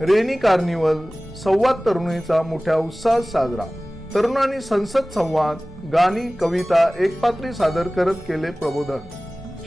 Rainy carnival संवाद तरुणीचा मोठ्या उत्साहात साजरा. तरुणांनी संसद संवाद गाणी कविता एकपात्री सादर करत केले प्रबोधन.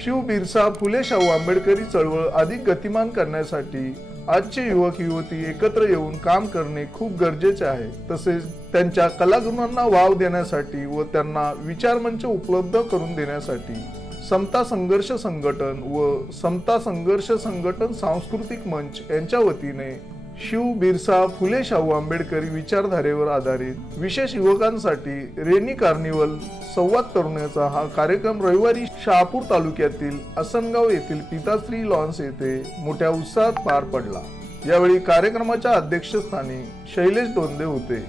शिव बिरसा फुले शाहू आंबेडकरी चळवळ अधिक गतिमान करण्यासाठी आजचे युवक युवती एकत्र येऊन काम करणे खूप गरजेचे आहे. तसेच त्यांच्या कलागुणांना वाव देण्यासाठी व त्यांना विचारमंच उपलब्ध करून देण्यासाठी समता संघर्ष संघटन व समता संघर्ष संघटन सांस्कृतिक मंच यांच्या वतीने शिव बिरसा फुले शाहू आंबेडकरी विचारधारेवर आधारित विशेष युवकांसाठी रेनी कार्निवल संवाद तरुणाचा हा कार्यक्रम रविवारी शहापूर तालुक्यातील असनगाव येथील पिताश्री लॉन्स येथे मोठ्या उत्साहात पार पडला. यावेळी कार्यक्रमाच्या अध्यक्षस्थानी शैलेश दोंदे होते.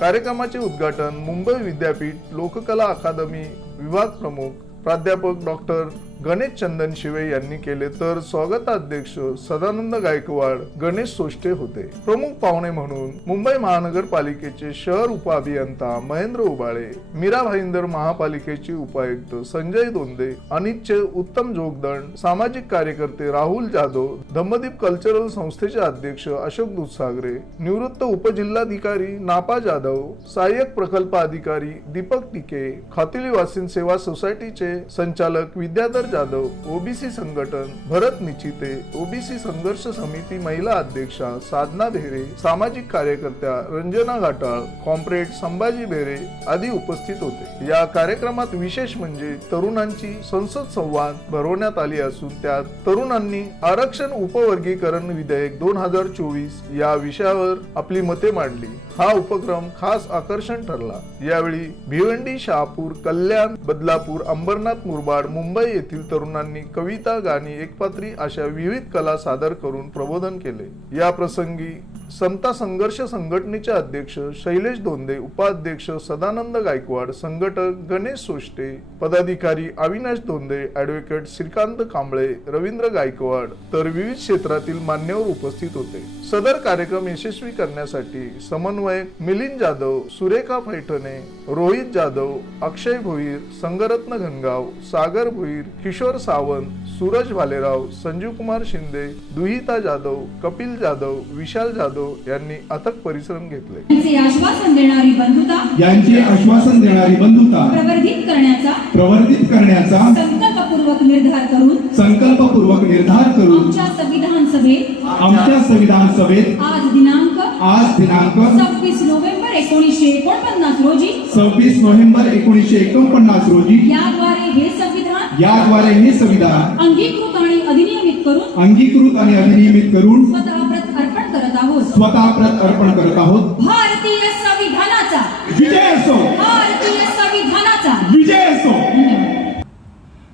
कार्यक्रमाचे उद्घाटन मुंबई विद्यापीठ लोककला अकादमी विभाग प्रमुख प्राध्यापक डॉक्टर गणेश चंदन शिवे यांनी केले तर स्वागताध्यक्ष सदानंद गायकवाड गणेश सोष्टे होते. प्रमुख पाहुणे म्हणून मुंबई महानगरपालिकेचे शहर उपअभियंता महेंद्र उबाळे मीरा भाईंदर महापालिकेचे उपायुक्त संजय दोंदे अनितचे उत्तम जोगदंड सामाजिक कार्यकर्ते राहुल जाधव धम्मदीप कल्चरल संस्थेचे अध्यक्ष अशोक दुधसागरे निवृत्त उपजिल्हाधिकारी नापा जाधव सहाय्यक प्रकल्प अधिकारी दीपक टिके खातिली वासिन सेवा सोसायटीचे संचालक विद्याधर जाधव ओबीसी संघटन भरत निचिते ओबीसी संघर्ष समिती महिला अध्यक्षा साधना भेरे सामाजिक कार्यकर्त्या रंजना घाटाळ कॉम्रेड संभाजी भेरे आदी उपस्थित होते. या कार्यक्रमात विशेष म्हणजे तरुणांची संसद संवाद भरवण्यात आली असून त्यात तरुणांनी आरक्षण उपवर्गीकरण विधेयक दोन हजार चोवीस या विषयावर आपली मते मांडली. हा उपक्रम खास आकर्षण ठरला. यावेळी भिवंडी शहापूर कल्याण बदलापूर अंबरनाथ मुरबाड मुंबई येथील तरुणांनी कविता गाणी एकपात्री अशा विविध कला सादर करून प्रबोधन केले. या प्रसंगी समता संघर्ष संघटनेचे अध्यक्ष शैलेश दोंदे उपाध्यक्ष सदानंद गायकवाड संघटक गणेश सोष्टे पदाधिकारी अविनाश दोंदे ॲडव्होकेट श्रीकांत कांबळे रवींद्र गायकवाड तर विविध क्षेत्रातील मान्यवर उपस्थित होते. सदर कार्यक्रम यशस्वी करण्यासाठी समन्वयक मिलिंद जाधव सुरेखा पैठणे रोहित जाधव अक्षय भोईर संगरत्न घनगाव सागर भोईर किशोर सावंत सूरज भालेराव संजीव कुमार शिंदे दुहिता जाधव कपिल जाधव विशाल जाधव यांनी अथक परिश्रम घेतले. यांचे आश्वासन देणारी बंधुता यांचे आश्वासन देणारी बंधुता प्रवर्धित करण्याचा प्रवर्धित करण्याचा संकल्पपूर्वक निर्धार करून संकल्पपूर्वक निर्धार करून आमच्या संविधान सभेत आमच्या संविधान सभेत आज दिनांक आज दिनांक सव्वीस नोव्हेंबर एकोणीसशे एकोणपन्नास रोजी सव्वीस नोव्हेंबर एकोणीसशे एकोणपन्नास रोजी याद्वारे हे संविधान याद्वारे हे संविधान अंगीकृत आणि अधिनियमित करून अंगीकृत आणि अधिनियमित करून स्वतः प्रत अर्पण करत आहोत स्वतः प्रत अर्पण करत आहोत. भारतीय संविधानाचा. विजय असो. भारतीय संविधानाचा. विजय असो.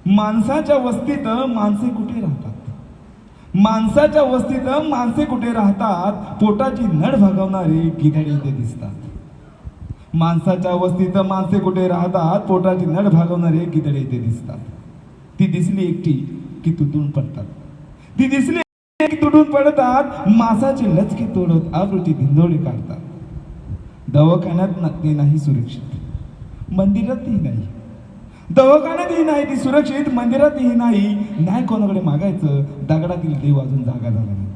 माणसाच्या वस्तीत माणसे कुठे राहतात? माणसाच्या वस्तीत माणसे कुठे राहतात? पोटाची नड भागवणारे गिधाडे इथे दिसतात. माणसाच्या वस्तीत माणसे कुठे राहतात? पोटाची नड भागवणारे गिधडे इथे दिसतात. ती दिसली एकटी की तुटून पडतात. ती दिसली एकटी तुटून पडतात. मासाचे लचके तोडत आवृत्ती धिंदोळे काढतात. दवाखान्यात न- ते नाही सुरक्षित. मंदिरातही नाही. दवाखान्यातही नाही ती सुरक्षित. मंदिरातही नाही. नाही कोणाकडे मागायचं. दगडातील देव अजून जागा झाला नाही.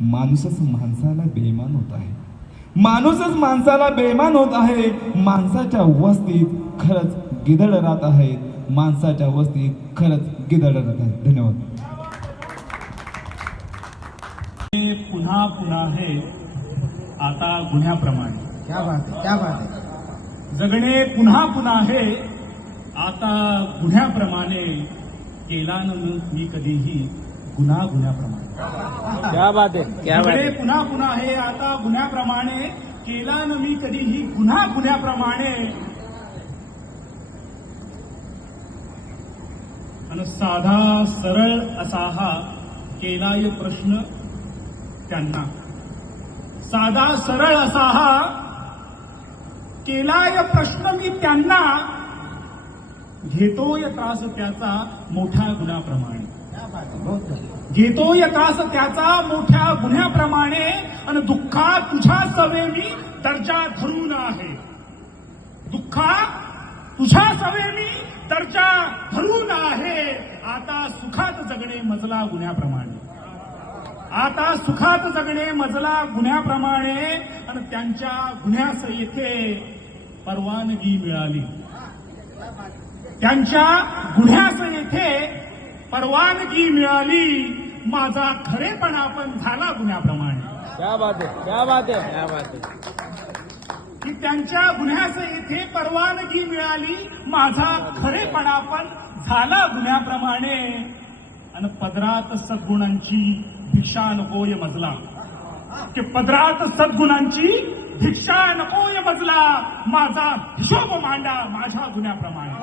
माणूसच माणसाला बेमान होत आहे. माणूसच माणसाला बेमान होत आहे. माणसाच्या वस्तीत खरंच गिदड राहत आहेत. माणसाच्या वस्तीत खरंच गिदड राहत आहेत. धन्यवाद. पुन्हा पुन्हा हे आता गुन्ह्याप्रमाणे. क्या बात है क्या बात है. जगणे पुन्हा पुन्हा हे आता गुन्ह्याप्रमाणे केला न मी कधीही गुन्हा गुन्ह्याप्रमाणे. क्या बात है क्या बात जगणे है. पुन्हा पुन्हा हे आता गुन्ह्याप्रमाणे केला न मी कधीही गुन्हा गुन्ह्याप्रमाणे. आणि साधा सरळ असा हा केलाय प्रश्न त्यांना. साधा सरळ असा हा केलाय प्रश्न मी त्यांना घेतोय त्रास त्याचा मोठ्या गुन्ह्याप्रमाणे घेतोय त्रास त्याचा मोठ्या गुन्ह्याप्रमाणे आणि दुःखा तुझ्या सवे मी दर्जा धरून आहे. दुःखा तुझ्या सवे मी दर्जा धरून आहे. आता सुखात जगणे मजला गुन्ह्याप्रमाणे. आता सुखात जगणे मजला गुन्ह्याप्रमाणे आणि त्यांच्या गुन्ह्यास येथे परवानगी मिळाली. त्यांच्या गुन्ह्यास येथे परवानगी मिळाली. माझा खरेपणा पण झाला गुन्ह्याप्रमाणे. क्या बात है क्या बात है. क्या बात है. की त्यांच्या गुन्ह्यास येथे परवानगी मिळाली. माझा खरेपणा पण झाला गुन्ह्याप्रमाणे. आणि पदरात सद्गुणांची भिक्षा नकोय मजला. की पदरात सद्गुणांची भिक्षा नकोय मजला. माझा हिशोब मांडा माझ्या गुन्ह्याप्रमाणे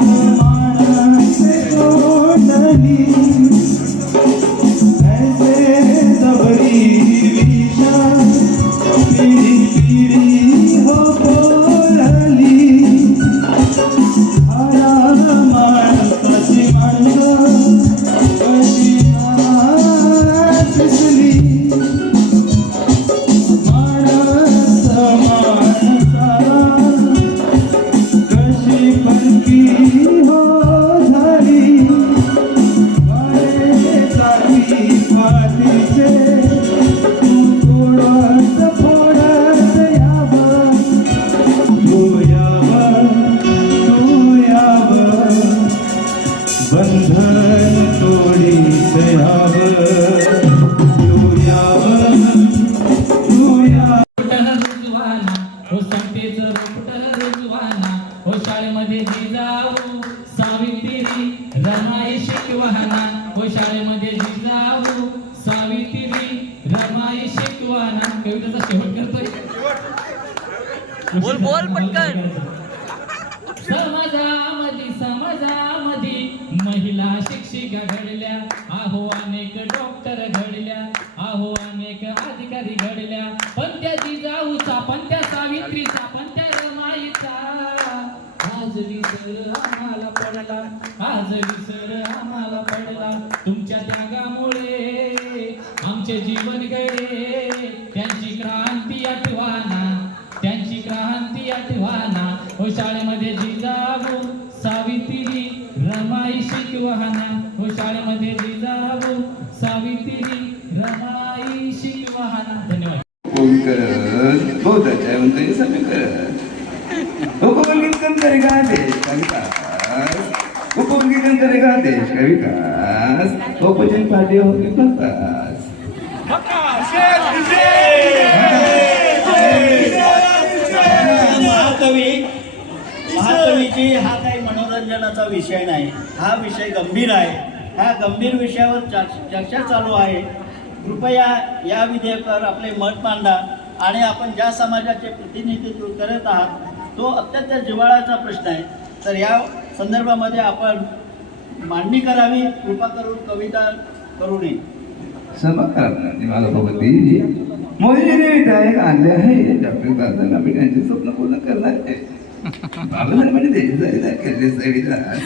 Thank you. संतेच रोपट रुजवाना हो शाळेमध्ये जिजाऊ सावित्री रमाई शिकवाना. हो शाळेमध्ये जिजाऊ सावित्री रमाई शिकवाना. कवितेचा शेवट करतोय. बोल बोल पटकन. समाजामध्ये समाजामध्ये महिला शिक्षिका घडल्या. आहो अनेक डॉक्टर घडल्या. आहो अनेक अधिकारी घडल्या. पण त्या जिजाऊचा पण त्या सावित्रीचा उपभोग करत उंचाई समी करत तरी का देश का विकास उपभोगी तरी का देश का विकास उपजन प्रकाश. महाकवी महाकवीची हा काही मनोरंजनाचा विषय नाही. हा विषय गंभीर आहे. ह्या गंभीर विषयावर चर्चा चालू आहे. कृपया या विधेयकावर आपले मत मांडा. आणि आपण ज्या समाजाचे प्रतिनिधित्व करत आहात तो अत्यंत जिव्हाळ्याचा प्रश्न आहे. तर या संदर्भामध्ये आपण मांडणी करावी कृपा करून कविता करू नये. क्षमा विधायक आणले आहे डॉक्टर बाबासाहेब आंबेडकरांचे स्वप्न पूर्ण करणार आहे. बाबासाहेबांनी म्हणजे देशासाठी केले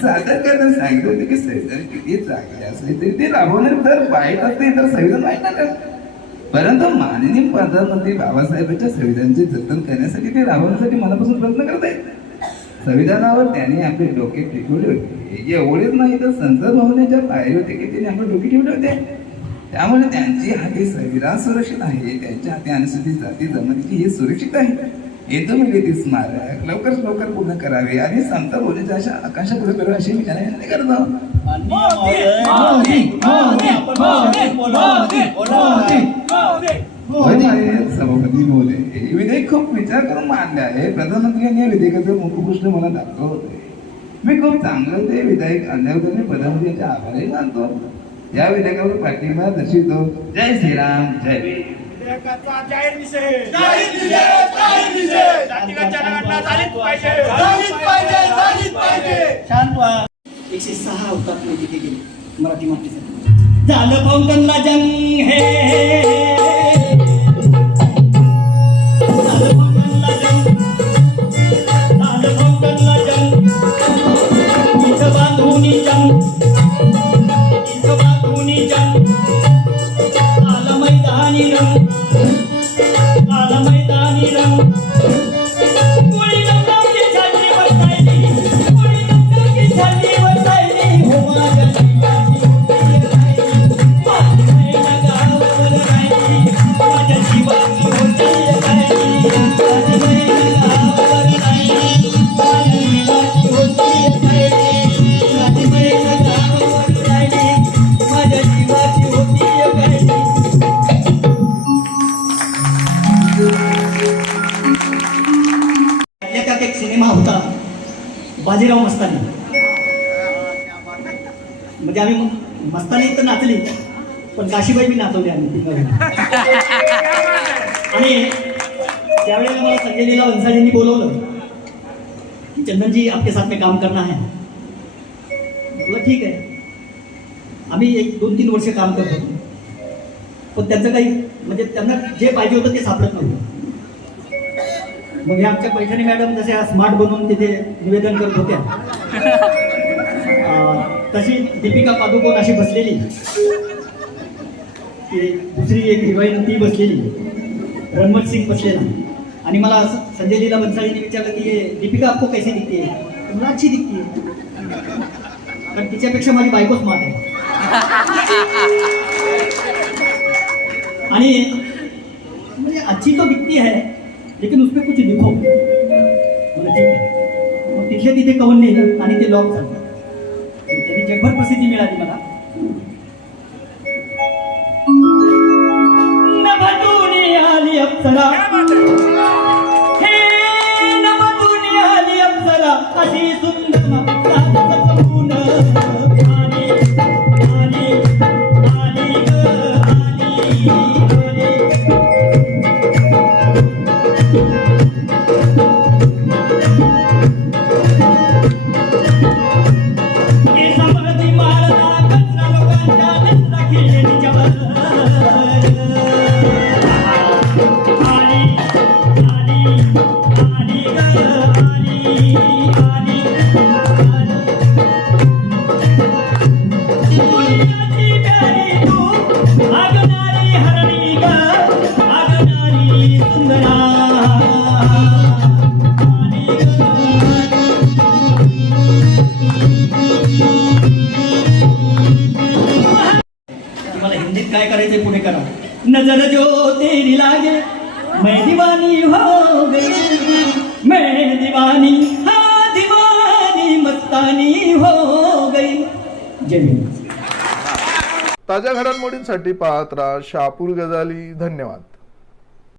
सादर करताना सांगितलं होतं की संविधान किती चांगले असले तरी ते राबवणार तर वाईट असते तर संविधान वाईट ना परंतु माननीय प्रधानमंत्री बाबासाहेबांच्या संविधानाचे जतन करण्यासाठी ते राबवण्यासाठी मनापासून प्रयत्न करत आहेत संविधानावर त्याने आपले डोके टिकवले होते एवढेच नाही तर संसद भवनाच्या पायरी होते की त्यांनी आपले डोके ठेवले होते त्यामुळे त्यांची हाती संविधान सुरक्षित आहे त्यांच्या हाती अनुसूचित जाती जमातीची हे सुरक्षित आहे येतो मी ते स्मारक लवकर लवकर पूर्ण करावे आणि संत बोलण्याच्या अशा आकांक्षा पूर्ण करावे अशी मी त्यांना विनंती करतो खूप विचार करून मांडले आहे. प्रधानमंत्र्यांनी या विधेयकाचं मुखपृष्ठ मला दाखवलं होते. मी खूप चांगलं ते विधेयक आणल्याबद्दल मी प्रधानमंत्र्यांचे आभारही मानतो. या विधेयकावर पाठिंबा दर्शवितो जय श्रीराम. जय भीम. एकशे सहा तिथे गेले. मराठी मातीसाठी झालं पौंगनला जंग हे. म्हणजे आम्ही मस्तानी तर नाचली पण काशीबाई मी नाचवली आम्ही. आणि त्यावेळेला मला संजय लीला वंसाळींनी बोलवलं की चंदनजी आपके साथ में काम करना है. म्हटलं ठीक आहे. आम्ही एक दोन तीन वर्ष काम करत होतो. पण त्यांचं काही म्हणजे त्यांना जे पाहिजे होतं ते सापडत नव्हतं. मग हे आमच्या पैठणी मॅडम जसे स्मार्ट बनवून तिथे निवेदन करत होत्या. तशी दीपिका पादुकोण अशी बसलेली. दुसरी एक हिरोईन ती बसलेली. रणमत सिंग बसलेला. आणि मला संजय लीला बन्साळीने विचारलं की दीपिका आपको कैसी दिखते मला अच्छी दिखती पण तिच्यापेक्षा माझी बायकोच मात आहे. आणि म्हणजे अच्छी तो दिखती है लेकिन उसमें कुछ दिखो. म्हणजे मग तिथल्या तिथे कवन नेलं आणि ते लॉक झालं. त्यांनी जगभर प्रसिद्धी मिळाली मला. नभतुनी आली अप्सरा. हे नभतुनी आली अप्सरा. अशी सुंदर नजर जो तेरी लागे मैं दीवानी हो गई मैं दीवानी हाँ दीवानी मस्तानी हो गई। जय ताज्या घडामोडींसाठी पाहत राहा शहापूर गजाली धन्यवाद.